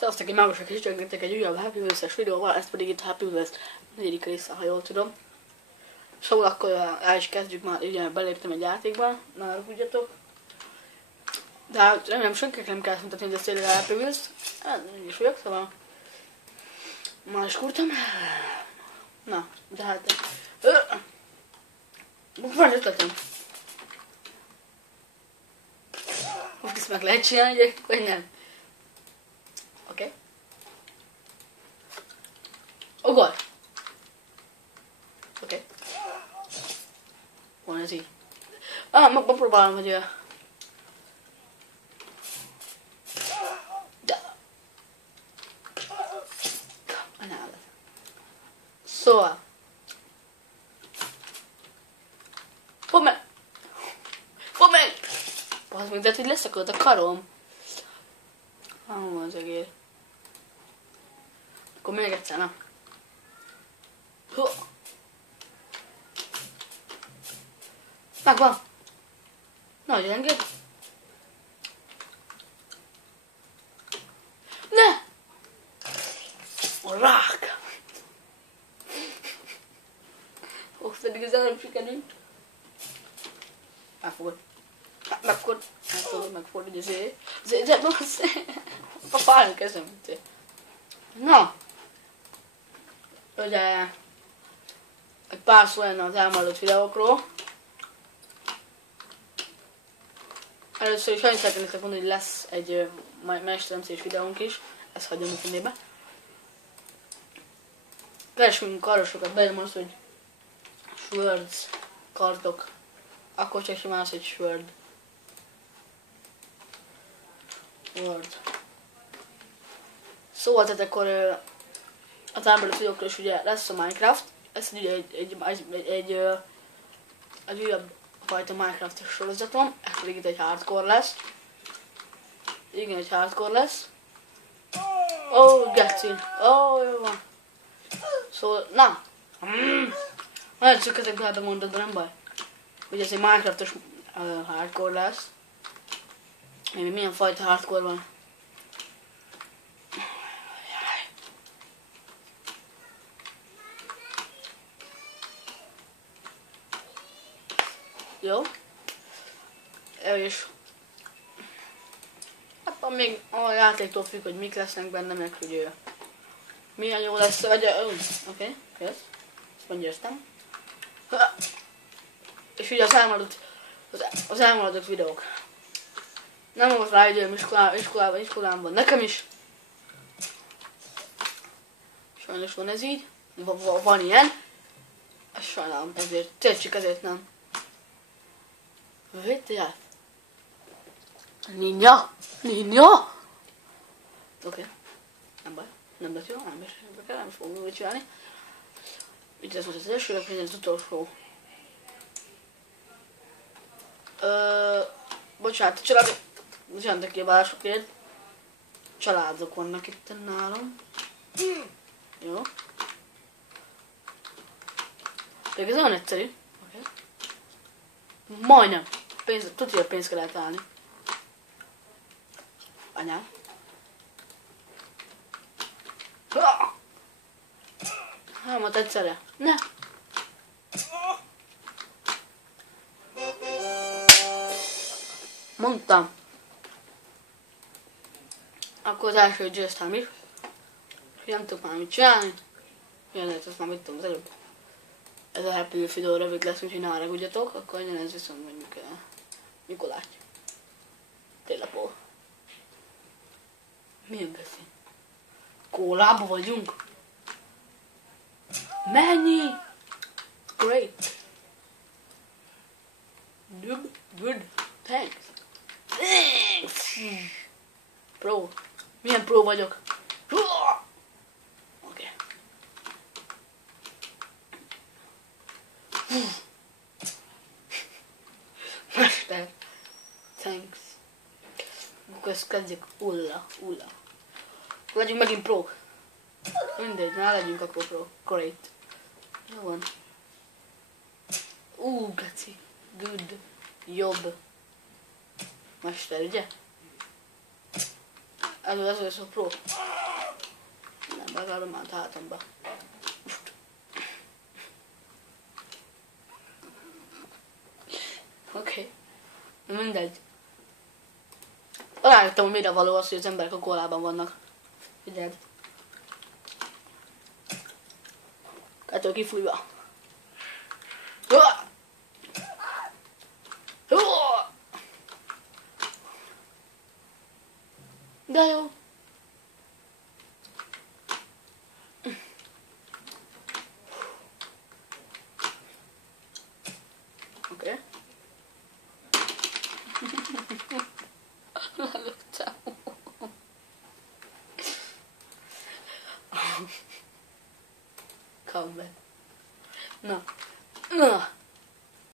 Szevasztok, én Mágosak is csöngöttek egy újabb Happy Wheels-es videóval, ez pedig itt Happy Wheels 4. része, ha jól tudom. Szóval akkor el is kezdjük, már ugye beléptem egy játékba, ne haragudjatok. De hát remélem senkinek nem kell mutatni, hogy ez tényleg a Happy Wheels-t. Hát én is vagyok, szóval már is kurtam. Na, de hát... Van ötletem. Most ezt meg lehet csinálni, gyerekek, vagy nem? Oké. Ugor! Oké. Van ez így. Megpróbálom, hogy... De... Anyálat. Szóval... Fogd meg! Fogd meg! Bazd meg, de hogy leszakad a karom. Hol van az egér? Akkor még egyszer, na. Megvan! Na, hogy enged? Ne! A rák! Pedig ez nem sikerült. Elfogad. Megfordul, hogy a fájlni kezdem. Na! Ugye... Egy pár szó lenne az elmaradott videókról. Először is annyit szeretnék mondani, hogy lesz egy mesteremszés videónk is. Ezt hagyom a fenébe. Keresünk karosokat, beírom azt, hogy Swords, kardok. Akkor csak simán az, hogy Sword. Word. Szóval tehát akkor az elmaradott videókról is ugye lesz a Minecraft. Ez ugye egy újabb fajta Minecraft sorozatom. Ez pedig itt egy hardcore lesz. Igen, egy hardcore lesz. Geci. Jó van. Szóval, na. Nagyon csak ezek be mondod, de nem baj. Ugye ez egy Minecraftos hardcore lesz. Milyen fajta hardcore van? Jó. És hát még a játéktól függ, hogy mik lesznek benne, meg hogy milyen jó lesz, vagy oké, kész. Ezt mondjáztam. És ugye az elmaradott videók. Nem volt rá időm iskolámban, nekem is. Sajnos van ez így. Van ilyen. Sajnálom, ezért. Tetszik, ezért nem. Vittél? Ninja! Oké. Nem baj. Nem lett jó, nem fogom úgy csinálni. Itt ez volt az első, ez az utolsó. Bocsánat, bocsánat, kiabálásokért. Családok vannak itt nálam. Jó. Pedig ez olyan egyszerű. Okay. Majdnem. Tudja, pénzt kell eltalálni. Anyám. Hámat egyszerre. Ne! Mondtam. Akkor az első győztem is. Nem tudok már mit csinálni. Ilyen lehet, azt már mit tudom az előbb. Ez a Happy Wheels videó rövid lesz, úgyhogy ne haragudjatok. Akkor jön ez viszont mondjuk mikor látja. Télapó. Milyen beszél? Kólába vagyunk. Mennyi? Great. Good. Thanks. Pro. Milyen pro vagyok? Oké. Mester. Thanks. Akkor ezt kezdjük. Ulla. Legyünk megint pro. Mindegy, ne legyünk akkor pro. Great. Jó van. Geci. Good. Jobb. Mester, ugye? Ez a pro. Nem, legalább ment a hátamba. Oké. Mindegy. Rájöttem, hogy mire való az, hogy az emberek a kólában vannak. Figyeld. Ettől kifújva. De jó. Oké. Lelőttem. Come back. Na. Na.